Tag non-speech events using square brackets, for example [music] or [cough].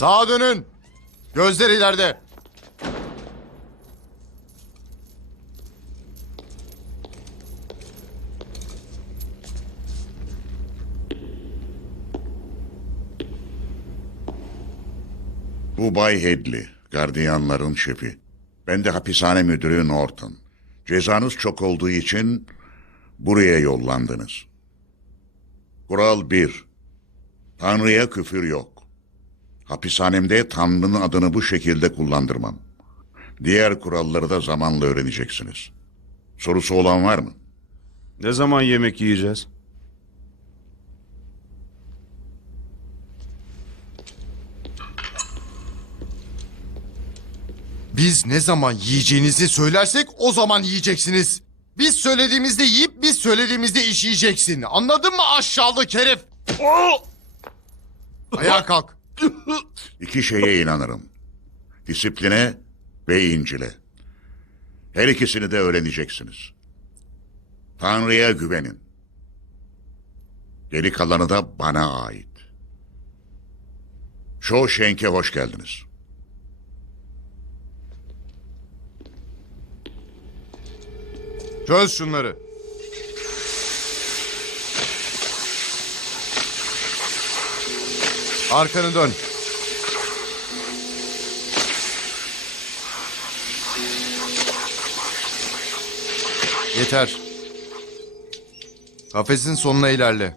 Sağa dönün. Gözler ileride. Bu Bay Headley, gardiyanların şefi. Ben de hapishane müdürü Norton. Cezanız çok olduğu için buraya yollandınız. Kural 1. Tanrı'ya küfür yok. Hapishanemde Tanrı'nın adını bu şekilde kullandırmam. Diğer kuralları da zamanla öğreneceksiniz. Sorusu olan var mı? Ne zaman yemek yiyeceğiz? Biz ne zaman yiyeceğinizi söylersek o zaman yiyeceksiniz. Biz söylediğimizde yiyip biz söylediğimizde işeyeceksin. Anladın mı aşağılık herif? Ayağa kalk. [laughs] İki şeye inanırım. Disipline ve İncil'e. Her ikisini de öğreneceksiniz. Tanrı'ya güvenin. Geri kalanı da bana ait. Shawshank'e hoş geldiniz. Çöz şunları. Arkanı dön. Yeter. Kafesin sonuna ilerle.